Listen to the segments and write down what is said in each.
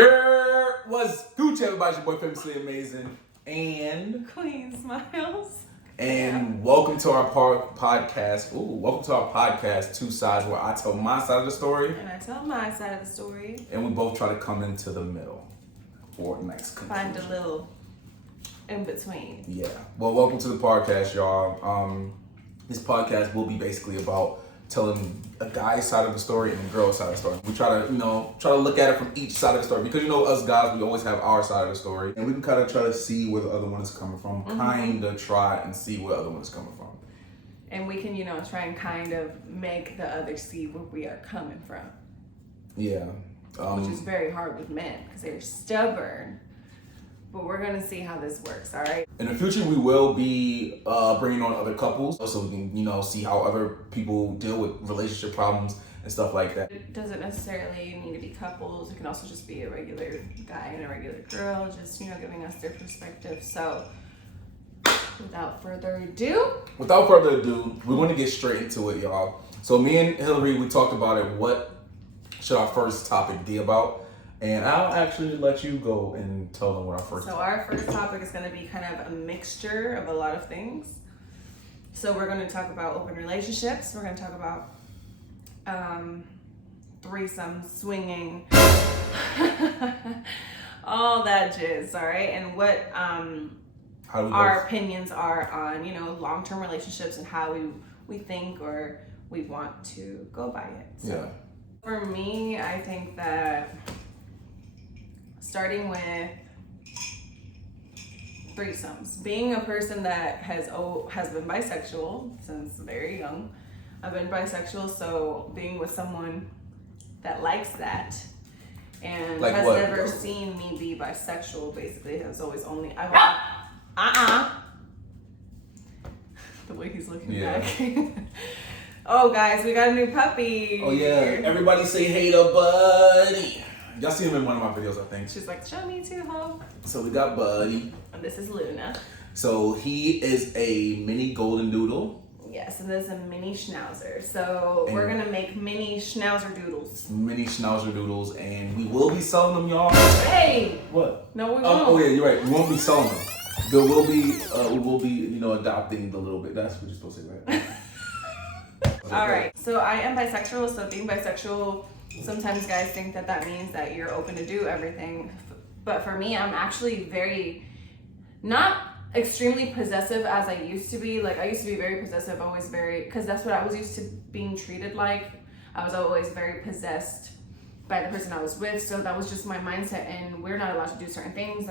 Girl, what's Gucci, everybody? It's your boy Famously Amazing and Queen Smiles. And welcome to our podcast. Welcome to our podcast, Two Sides, where I tell my side of the story. And I tell my side of the story. And we both try to come into the middle for a nice conclusion. Find a little in between. Yeah. Well, welcome to the podcast, y'all. This podcast will be basically about telling a guy's side of the story and a girl's side of the story. We try to look at it from each side of the story because us guys, we always have our side of the story, and we can kind of try to see where the other one is coming from. Kind of try and see where the other one is coming from. And we can, try and kind of make the other see where we are coming from. Yeah. Which is very hard with men because they're stubborn. But we're going to see how this works, all right? In the future, we will be bringing on other couples so we can, see how other people deal with relationship problems and stuff like that. It doesn't necessarily need to be couples. It can also just be a regular guy and a regular girl, just, giving us their perspective. So, without further ado, we're going to get straight into it, y'all. So me and Hillary, we talked about it. What should our first topic be about? And I'll actually let you go and tell them what our first topic is. Our first topic is going to be kind of a mixture of a lot of things. So we're going to talk about open relationships. We're going to talk about threesomes, swinging, all that jizz, all right? And what our opinions are on, long-term relationships and how we think or we want to go by it. So for me, I think that starting with threesomes, being a person that has been bisexual since very young. I've been bisexual, so being with someone that likes that and has never seen me be bisexual, basically has always only the way he's looking back. Oh guys, we got a new puppy. Oh yeah, everybody say hey to Buddy. Y'all see him in one of my videos, I think. She's like, show me too, ho. So we got Buddy. And this is Luna. So he is a mini golden doodle. Yes, and this is a mini schnauzer. So we're going to make mini schnauzer doodles. Mini schnauzer doodles, and we will be selling them, y'all. Hey! What? No, we won't. Oh yeah, you're right. We won't be selling them. There will be, we will be, adopting a little bit. That's what you're supposed to say, right? All right. So I am bisexual, so being bisexual, sometimes guys think that means that you're open to do everything. But for me, I'm actually not extremely possessive as I used to be. Like, I used to be very possessive, because that's what I was used to being treated like. I was always very possessed by the person I was with. So that was just my mindset, and we're not allowed to do certain things,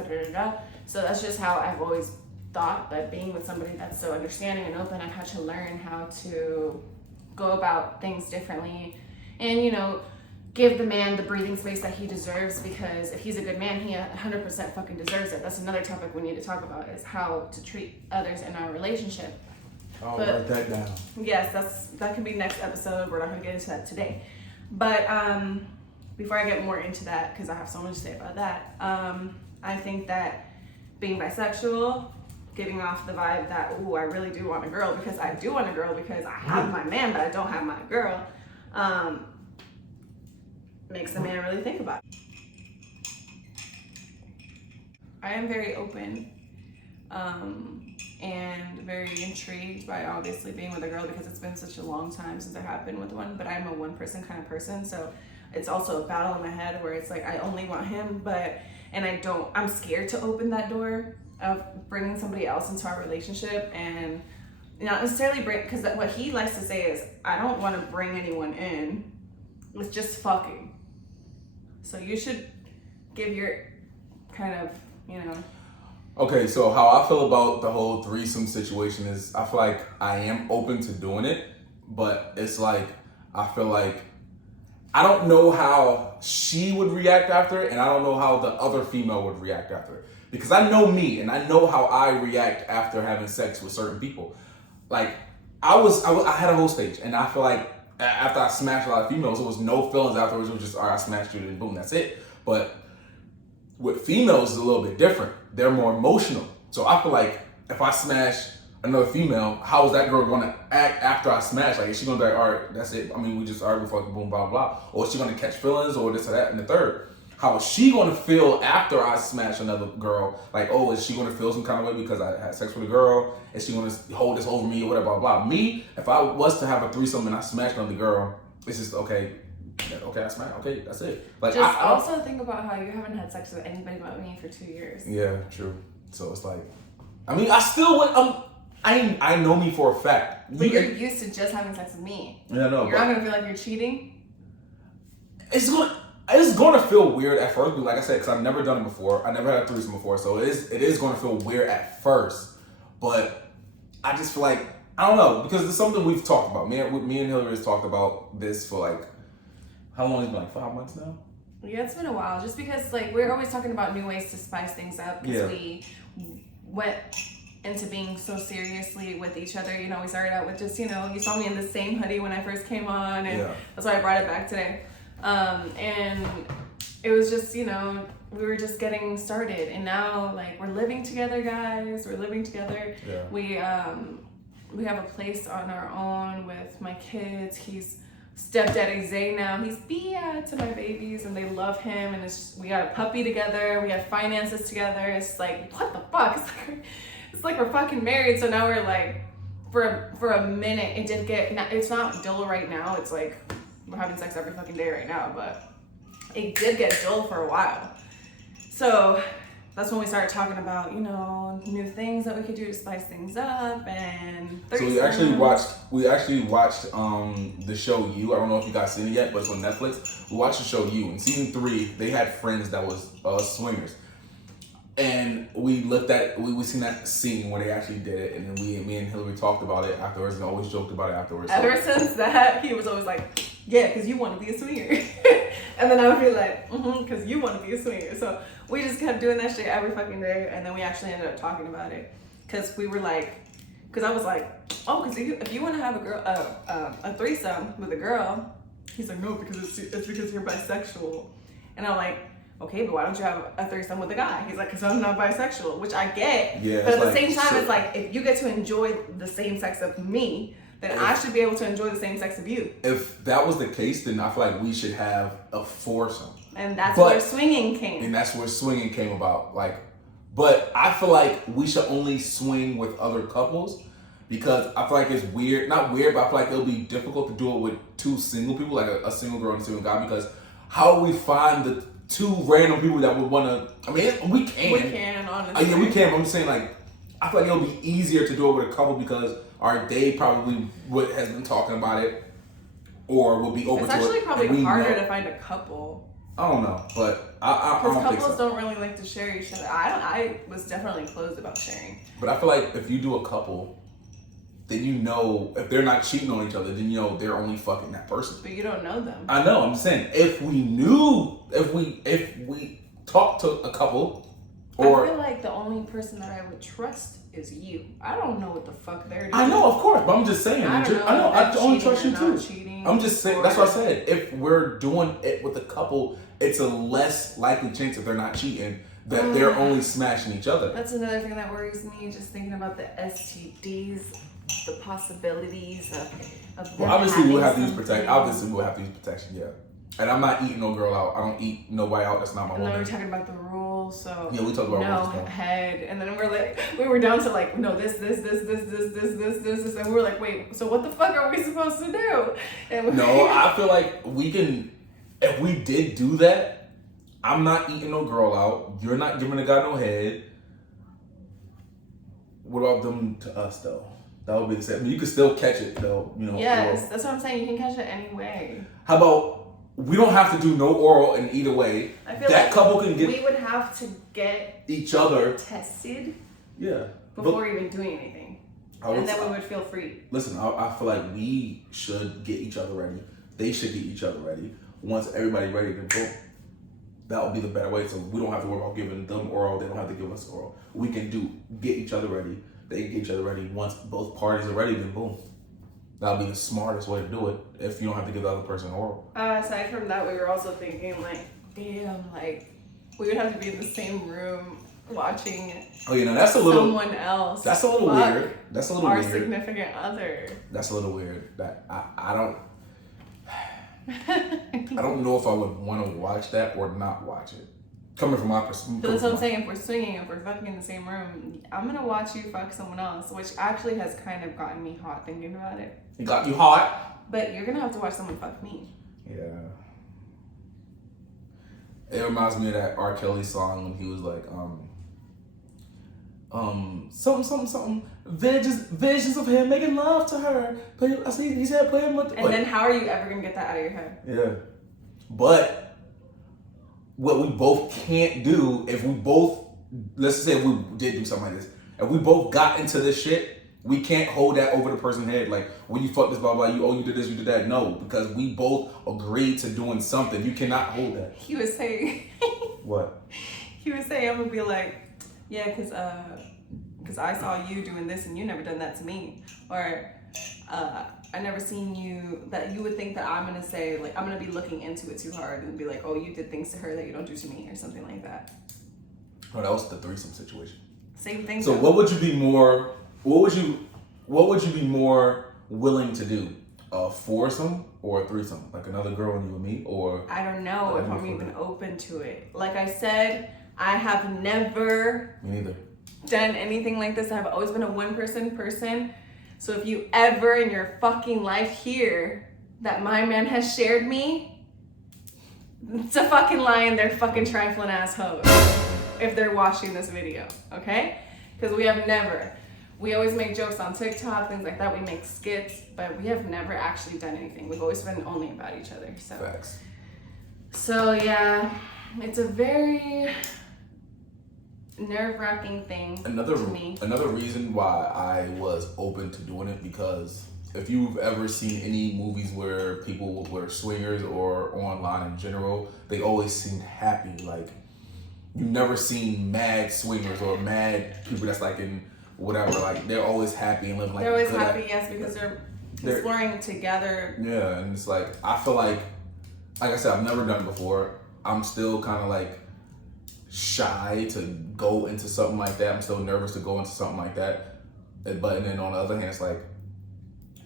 So that's just how I've always thought that being with somebody that's so understanding and open, I've had to learn how to go about things differently and, give the man the breathing space that he deserves, because if he's a good man, he 100% fucking deserves it. That's another topic we need to talk about, is how to treat others in our relationship. I'll write that down. Yes, that can be next episode. We're not going to get into that today. But before I get more into that, because I have so much to say about that, I think that being bisexual, giving off the vibe that, I really do want a girl, because I do want a girl, because I have my man, but I don't have my girl, makes the man really think about it. I am very open and very intrigued by obviously being with a girl, because it's been such a long time since I have been with one, but I'm a one person kind of person, so it's also a battle in my head where it's like I only want him, I'm scared to open that door of bringing somebody else into our relationship, and not necessarily because what he likes to say is, I don't want to bring anyone in, it's just fucking. So you should give your kind of, Okay, so how I feel about the whole threesome situation is, I feel like I am open to doing it, but it's like, I feel like I don't know how she would react after it, and I don't know how the other female would react after it. Because I know me, and I know how I react after having sex with certain people. Like, I had a whole stage, and I feel like after I smashed a lot of females, there was no feelings afterwards. It was just, all right, I smashed you, and boom, that's it. But with females, it's a little bit different. They're more emotional. So I feel like if I smash another female, how is that girl going to act after I smash? Like, is she going to be like, all right, that's it. I mean, we just argued, fucking boom, blah, blah. Or is she going to catch feelings or this or that and the third? how is she gonna feel after I smash another girl? Like, oh, is she gonna feel some kind of way because I had sex with a girl? Is she gonna hold this over me or whatever, blah, blah. Me, if I was to have a threesome and I smash another girl, it's just, okay, I smash, okay, that's it. Like, just also think about how you haven't had sex with anybody but me for 2 years. Yeah, true. So it's like, I mean, I still would, I know me for a fact. But you're used to just having sex with me. Yeah, no. You're not gonna feel like you're cheating? It's gonna feel weird at first, but like I said, because I've never done it before. I never had a threesome before, so it is gonna feel weird at first. But I just feel like, I don't know, because it's something we've talked about. Me and Hillary has talked about this for like, how long? It's been like 5 months now? Yeah, it's been a while. Just because like we're always talking about new ways to spice things up because we went into being so seriously with each other. You know, we started out with just, you know, you saw me in the same hoodie when I first came on, and that's why I brought it back today. And it was just, you know, we were just getting started, and now like we're living together, guys. We're living together. Yeah. We have a place on our own with my kids. He's stepdaddy Zay now. He's Bia to my babies, and they love him. And we got a puppy together. We have finances together. It's like, what the fuck? It's like we're fucking married. So now we're like, for a minute, it did get. It's not dull right now. It's like we're having sex every fucking day right now, but it did get dull for a while. So that's when we started talking about, you know, new things that we could do to spice things up. And so we actually watched the show You. I don't know if you guys seen it yet, but it's on Netflix. We watched the show You. In season 3, they had friends that was swingers, and we looked at we seen that scene where they actually did it, and then me and Hillary talked about it afterwards, and always joked about it afterwards. Ever since that, he was always like, yeah, because you want to be a swinger. And then I would be like, because you want to be a swinger. So we just kept doing that shit every fucking day. And then we actually ended up talking about it. Because we were like, because I was like, oh, because if you want to have a threesome with a girl, he's like, no, because it's because you're bisexual. And I'm like, okay, but why don't you have a threesome with a guy? He's like, because I'm not bisexual, which I get. Yeah, but at the same time, it's like, if you get to enjoy the same sex of me, then I should be able to enjoy the same sex of you. If that was the case, then I feel like we should have a foursome. And that's where swinging came. And that's where swinging came about. Like, but I feel like we should only swing with other couples because I feel like it's weird. Not weird, but I feel like it'll be difficult to do it with two single people, like a single girl and a single guy, because how do we find the two random people that would want to... I mean, we can. We can, honestly. Yeah, we can, but I'm just saying, like, I feel like it'll be easier to do it with a couple because they probably has been talking about it or will be open to it. It's actually probably harder to find a couple. I don't know, but I don't think so. Because couples don't really like to share each other. I was definitely closed about sharing. But I feel like if you do a couple, then you know if they're not cheating on each other, then you know they're only fucking that person. But you don't know them. I know. I'm saying if we talk to a couple, or I feel like the only person that I would trust is you. I don't know what the fuck they're doing. I know, of course, but I'm just saying. I know. I only trust you too. Cheating, I'm just saying. That's what I said. If we're doing it with a couple, it's a less likely chance that they're not cheating, that they're only smashing each other. That's another thing that worries me. Just thinking about the STDs, the possibilities of. Well, obviously we'll have to use protection. Obviously we'll have to use protection. Yeah. And I'm not eating no girl out. I don't eat nobody out. That's not my woman. And then we're talking about the rules. So yeah, we talk about rules. Head, and then we were down to like, no, this, and we were like, wait, so what the fuck are we supposed to do? And no, I feel like we can. If we did do that, I'm not eating no girl out. You're not giving a guy no head. What about them to us though? That would be the same. I mean, you could still catch it though. You know. Yes, that's what I'm saying. You can catch it anyway. How about? We don't have to do no oral in either way. I feel that like couple can get. We would have to get each other tested. Yeah. Before even doing anything, and then we would feel free. Listen, I feel like we should get each other ready. They should get each other ready. Once everybody's ready, then boom. That would be the better way. So we don't have to worry about giving them oral. They don't have to give us oral. We can get each other ready. They can get each other ready. Once both parties are ready, then boom. That'll be the smartest way to do it if you don't have to give the other person oral. Aside from that, we were also thinking like, damn, like we would have to be in the same room watching. Oh, you know, that's a little someone else. That's a little weird. That's a little our weird. Our significant other. That's a little weird. That I don't. I don't know if I would want to watch that or not watch it. Coming from my perspective. That's what I'm saying. If we're swinging, if we're fucking in the same room, I'm gonna watch you fuck someone else, which actually has kind of gotten me hot thinking about it. It got you hot? But you're gonna have to watch someone fuck me. Yeah. It reminds me of that R. Kelly song when he was like, something, visions of him making love to her. I see he said play him with. And then how are you ever gonna get that out of your head? Yeah, but what we both can't do if we both, let's say if we did do something like this, if we both got into this shit, we can't hold that over the person's head. Like, when you fuck this, blah blah, you did this, you did that. No, because we both agreed to doing something. You cannot hold that. He was saying. What? He was saying, I'm gonna be like, yeah, cause I saw you doing this and you never done that to me, or I never seen you, that you would think that I'm gonna say, like, I'm gonna be looking into it too hard and be like, oh, you did things to her that you don't do to me, or something like that. Oh, that was the threesome situation. Same thing. So what would you be more? What would you be more willing to do? A foursome or a threesome? Like another girl and you and me, or? I don't know if I'm even open to it. Like I said, I have never. Me neither. Done anything like this. I've always been a one-person person. So if you ever in your fucking life hear that my man has shared me, it's a fucking lie and they're fucking trifling assholes if they're watching this video, okay? Because we have never. We always make jokes on TikTok, things like that. We make skits, but we have never actually done anything. We've always been only about each other. So. Facts. So yeah, it's a very nerve-wracking thing to me. Another reason why I was open to doing it, because if you've ever seen any movies where people were swingers or online in general, they always seemed happy. Like, you've never seen mad swingers or mad people that's like in whatever, like they're always happy and living like they're always happy, yes, because they're exploring together. Yeah, and it's like, I feel like I said, I've never done it before. I'm still kind of like shy to go into something like that. I'm still nervous to go into something like that. But and then on the other hand, it's like,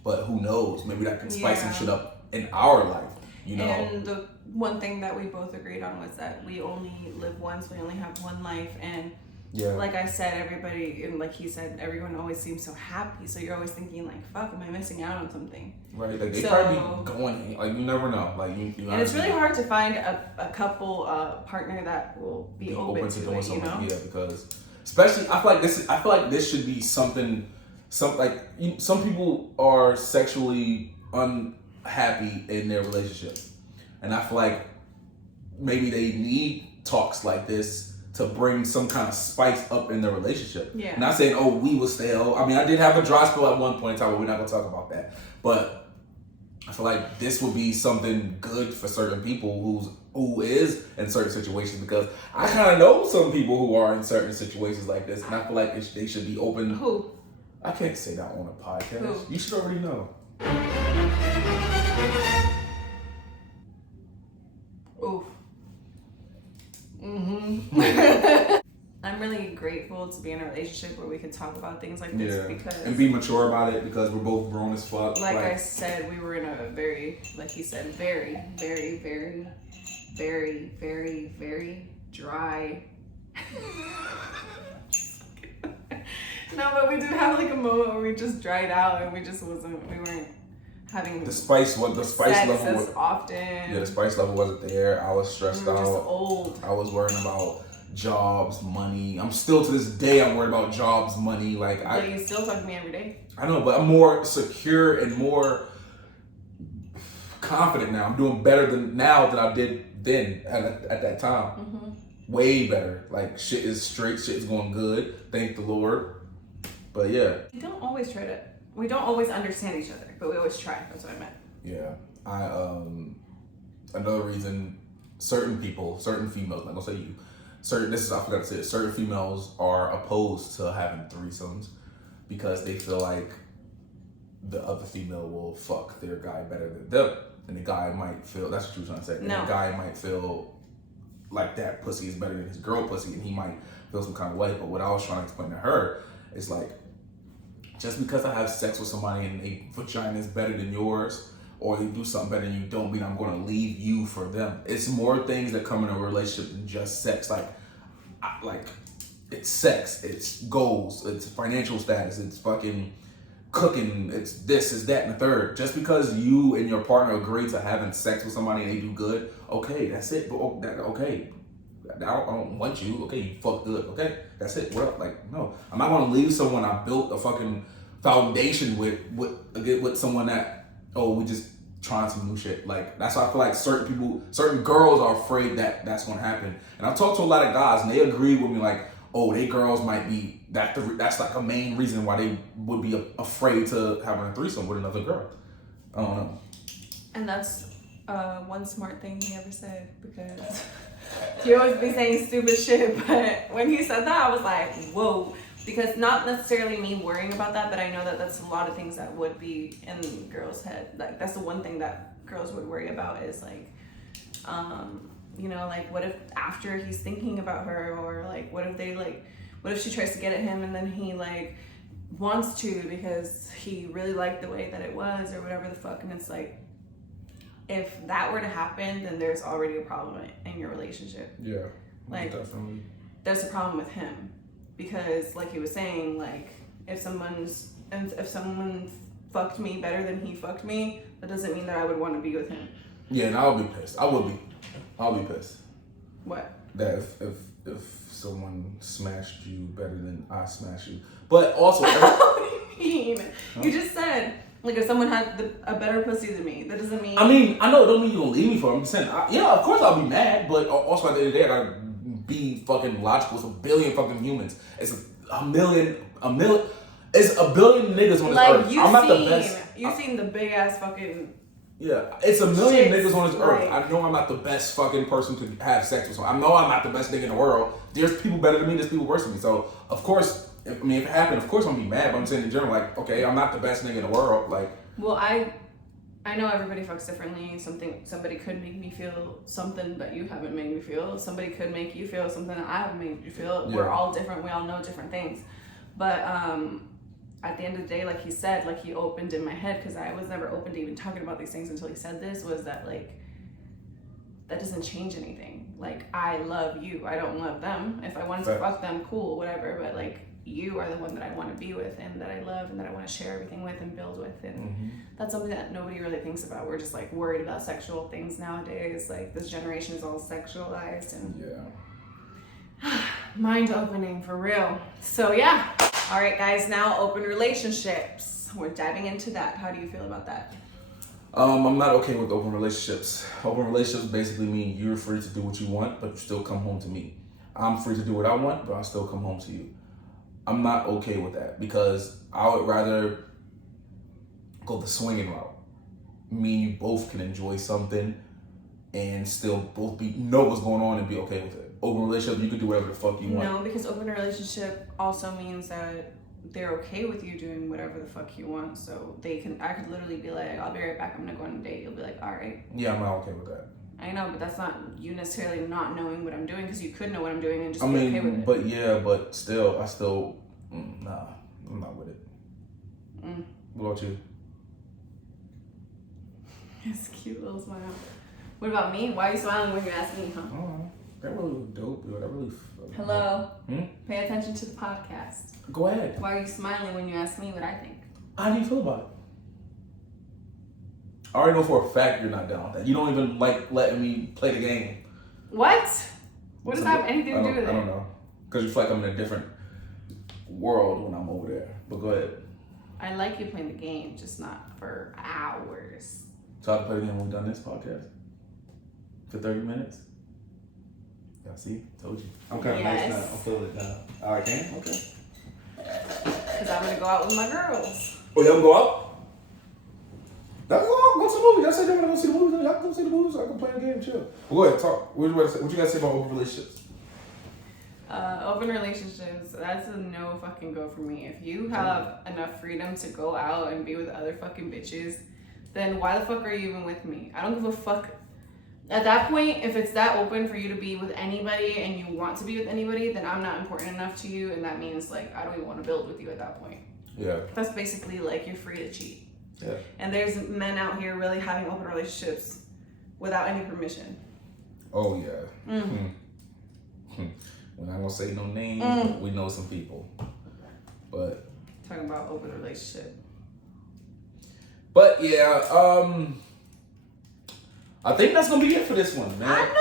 but who knows? Maybe that can spice some shit up in our life, you know? And the one thing that we both agreed on was that we only live once, we only have one life, and like I said, everybody, and like he said, everyone always seems so happy, so you're always thinking like, fuck, am I missing out on something? Right, like they probably be going, like, you never know. Like you and it's really hard to find a couple partner that will be open to doing something, you know? Yeah, because especially I feel like this should be something, some people are sexually unhappy in their relationships, and I feel like maybe they need talks like this to bring some kind of spice up in their relationship. Yeah. Not saying, oh, we was stale. I mean, I did have a dry spell at one point in time, but we're not gonna talk about that. But I feel like this would be something good for certain people who is in certain situations, because I kind of know some people who are in certain situations like this, and I feel like they should be open. Who? I can't say that on a podcast. Who? You should already know. Oof. I'm really grateful to be in a relationship where we can talk about things like this, because and be mature about it, because we're both grown as fuck. Like I said, we were in a very, like he said, very, very, very, very, very, very dry. No, but we did have like a moment where we just dried out and we weren't having the spice level as often. Yeah, the spice level wasn't there. I was stressed out. Just old. I was worrying about jobs, money. I'm still to this day. I'm worried about jobs, money. But you still talk to me every day. I know, but I'm more secure and more confident now. I'm doing better now than I did then at that time. Mm-hmm. Way better. Like, shit is straight. Shit is going good. Thank the Lord. But yeah. We don't always understand each other, but we always try. That's what I meant. Yeah. Another reason, certain females, like I'll say you, I forgot to say it, certain females are opposed to having threesomes because they feel like the other female will fuck their guy better than them. And the guy might feel, that's what you were trying to say. No. And the guy might feel like that pussy is better than his girl pussy, and he might feel some kind of way. But what I was trying to explain to her is like, just because I have sex with somebody and a vagina is better than yours, or they do something better than you, don't mean I'm going to leave you for them. It's more things that come in a relationship than just sex. Like it's sex, it's goals, it's financial status, it's fucking cooking, it's this, it's that, and the third. Just because you and your partner agree to having sex with somebody and they do good, okay, that's it. But okay, I don't want you. Okay, you fuck good. Okay, that's it. What up? Like, no, I'm not gonna leave someone I built a fucking foundation with someone that, oh, we just trying some new shit. Like, that's why I feel like certain girls are afraid that that's gonna happen. And I've talked to a lot of guys and they agree with me, like, oh, they girls might be that's like a main reason why they would be afraid to having a threesome with another girl. I don't know. And that's one smart thing he ever said, because he always be saying stupid shit, but when he said that, I was like, whoa. Because not necessarily me worrying about that, but I know that that's a lot of things that would be in girls' head. Like, that's the one thing that girls would worry about is like, you know, like, what if after he's thinking about her, or like, what if she tries to get at him and then he like wants to because he really liked the way that it was or whatever the fuck. And it's like, if that were to happen, then there's already a problem in your relationship. Yeah, like, definitely. There's a problem with him, because like he was saying, like, if someone fucked me better than he fucked me, that doesn't mean that I would want to be with him. Yeah, and I'll be pissed. I'll be pissed. What? That if someone smashed you better than I smashed you. But also, what do you mean? Huh? You just said, like, if someone had a better pussy than me, that doesn't mean. I mean, I know it don't mean you're gonna leave me for it. I'm just saying, yeah, of course I'll be mad, but also at the end of the day, I gotta be fucking logical. It's a billion fucking humans. It's a million. It's a billion niggas on this earth. I'm not the best. You've seen the big ass fucking. Yeah, it's a million niggas on this earth. Right. I know I'm not the best fucking person to have sex with. So I know I'm not the best nigga in the world. There's people better than me. There's people worse than me. So of course, if it happened, of course I'm gonna be mad. But I'm saying in general, like, okay, I'm not the best nigga in the world. Like, well, I know everybody fucks differently. Somebody could make me feel something, but you haven't made me feel. Somebody could make you feel something that I haven't made you feel. Yeah. We're all different. We all know different things. But at the end of the day, like he said, like he opened in my head, because I was never open to even talking about these things until he said this, was that like, that doesn't change anything. Like, I love you. I don't love them. If I wanted to fuck them, cool, whatever. But like, you are the one that I want to be with and that I love and that I want to share everything with and build with. And that's something that nobody really thinks about. We're just like worried about sexual things nowadays. Like, this generation is all sexualized and mind opening for real. So yeah. All right, guys, now open relationships. We're diving into that. How do you feel about that? I'm not okay with open relationships. Open relationships basically mean you're free to do what you want, but you still come home to me. I'm free to do what I want, but I still come home to you. I'm not okay with that, because I would rather go the swinging route. Me and you both can enjoy something and still both know what's going on and be okay with it. Open relationship, you can do whatever the fuck you want. No, because open relationship also means that they're okay with you doing whatever the fuck you want. So I could literally be like, I'll be right back, I'm gonna go on a date. You'll be like, all right. Yeah, I'm not okay with that. I know, but that's not you necessarily not knowing what I'm doing, because you could know what I'm doing and just be okay with it. But still, nah, I'm not with it. What about you? It's a cute little smile. What about me? Why are you smiling when you ask me, huh? Oh, that really was dope, yo. That really. Hello. Pay attention to the podcast. Go ahead. Why are you smiling when you ask me what I think? How do you feel about it? I already know for a fact you're not down with that. You don't even like letting me play the game. What? What does that have anything to do with it? I don't know. Because you feel like I'm in a different world when I'm over there. But go ahead. I like you playing the game, just not for hours. So I have to play the game when we've done this podcast? For 30 minutes? Y'all see? Told you. I'm kind of nice now. I'm feeling it now. All right, can? Okay. Because I'm going to go out with my girls. Oh, y'all go out? Go to the movies. Y'all said y'all want to go see the movies. Y'all go see the movies so I can play a game, chill. Well, go ahead, talk. What you guys say about open relationships? Open relationships, that's a no fucking go for me. If you have enough freedom to go out and be with other fucking bitches, then why the fuck are you even with me? I don't give a fuck. At that point, if it's that open for you to be with anybody and you want to be with anybody, then I'm not important enough to you, and that means like I don't even want to build with you at that point. Yeah. That's basically like you're free to cheat. Yeah. And there's men out here really having open relationships without any permission. Oh yeah. We're not gonna say no names, but we know some people. But talking about open relationship. But yeah, I think that's gonna be it for this one, man. I know.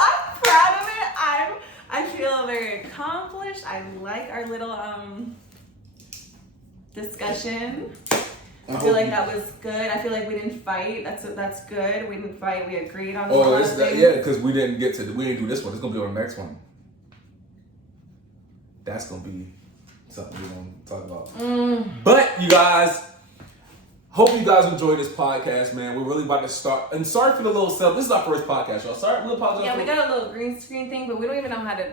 I'm proud of it. I feel very accomplished. I like our little discussion. I feel like that was good. I feel like we didn't fight. That's good. We didn't fight. We agreed on. Yeah, because we didn't do this one. It's gonna be on the next one. That's gonna be something we're gonna talk about. But you guys, hope you guys enjoyed this podcast, man. We're really about to start. And sorry for the little setup. This is our first podcast, y'all. Sorry, we'll apologize. Yeah, we got a little green screen thing, but we don't even know how to.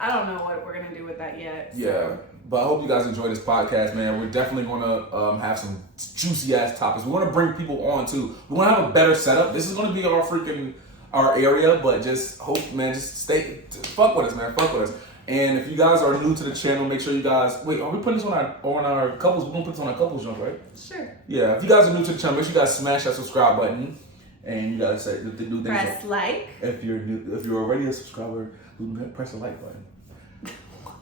I don't know what we're gonna do with that yet. So. Yeah, but I hope you guys enjoy this podcast, man. We're definitely gonna have some juicy ass topics. We want to bring people on too. We want to have a better setup. This is gonna be our area, but just hope, man. Just fuck with us, man. Fuck with us. And if you guys are new to the channel, make sure you guys wait. Are we putting this on our couples? We're gonna put this on our couples jump, right? Sure. Yeah. If you guys are new to the channel, make sure you guys smash that subscribe button, and you guys say the new things. Press like. If you're already a subscriber, press the like button. What?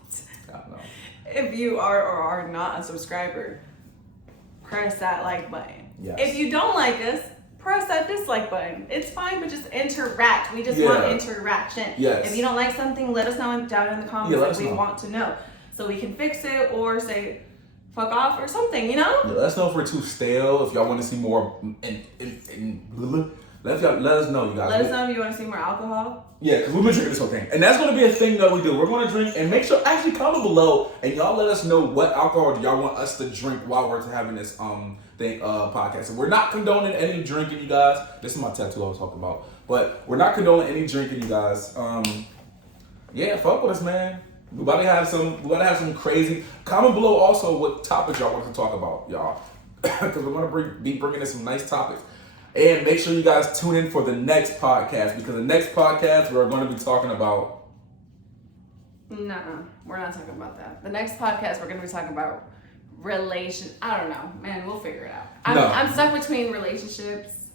I don't know. If you are or are not a subscriber, press that like button. Yes. If you don't like us, press that dislike button. It's fine, but just interact. We just want interaction. Yes. If you don't like something, let us know down in the comments. We want to know. So we can fix it or say fuck off or something, you know? Yeah, let us know if we're too stale, if y'all want to see more let us know, you guys. Let us know if you want to see more alcohol. Yeah, because we've been drinking this whole thing. And that's going to be a thing that we do. We're going to drink and make sure, actually comment below and y'all let us know what alcohol do y'all want us to drink while we're having this podcast. And we're not condoning any drinking, you guys. This is my tattoo I was talking about. But we're not condoning any drinking, you guys. Yeah, fuck with us, man. We're about to have some crazy. Comment below also what topics y'all want to talk about, y'all. Because we're going to be bringing in some nice topics. And make sure you guys tune in for the next podcast, because the next podcast we're going to be talking about. Nuh-uh. We're not talking about that. The next podcast we're going to be talking about I don't know, man. We'll figure it out. I'm stuck between relationships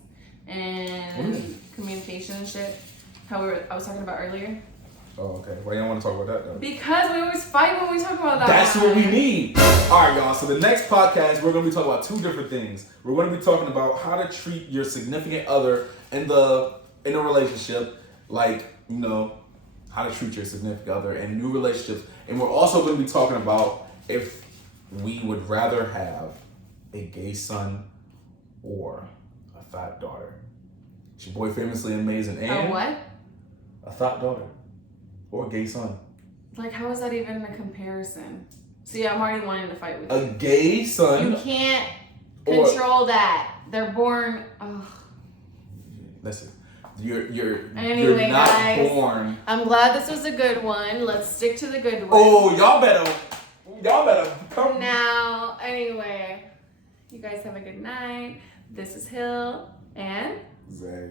and communication and shit. I was talking about earlier. Oh, okay. Why you don't want to talk about that though? Because we always fight when we talk about that. That's what we need. All right, y'all. So the next podcast, we're going to be talking about two different things. We're going to be talking about how to treat your significant other in a relationship, like, you know, how to treat your significant other in new relationships. And we're also going to be talking about if we would rather have a gay son or a fat daughter. It's your boy, famously amazing, and a what? A fat daughter. Or a gay son. Like, how is that even a comparison? See, I'm already wanting to fight with you. A gay son. You can't control that. They're born. Ugh. Listen, you're anyway, not guys, born. I'm glad this was a good one. Let's stick to the good one. Oh, y'all better come now. Anyway, you guys have a good night. This is Hill and Zay.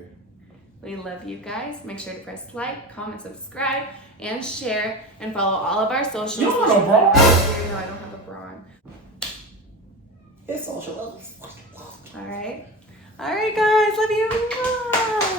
We love you guys. Make sure to press like, comment, subscribe, and share, and follow all of our socials. You don't have a bra? No, I don't have a bra on. It's socials. All right. All right, guys. Love you. Bye.